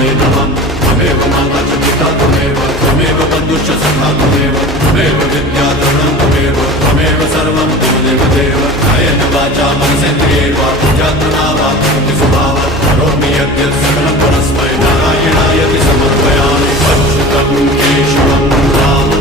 परब्रह्मणे नमः। त्वमेव माता च पिता त्वमेव, त्वमेव बन्धुश्च सखा त्वमेव, त्वमेव विद्याधरणं त्वमेव, त्वमेव सर्वं देवदेव देव। कायेन वाचा मनसेन्द्रियैर्वा बुद्ध्यात्मना वा करोमि स्वभावात् करोमि यद्यत् सकलं परस्मै नारायणायति समर्पयामि। अच्युतं केशवं रामं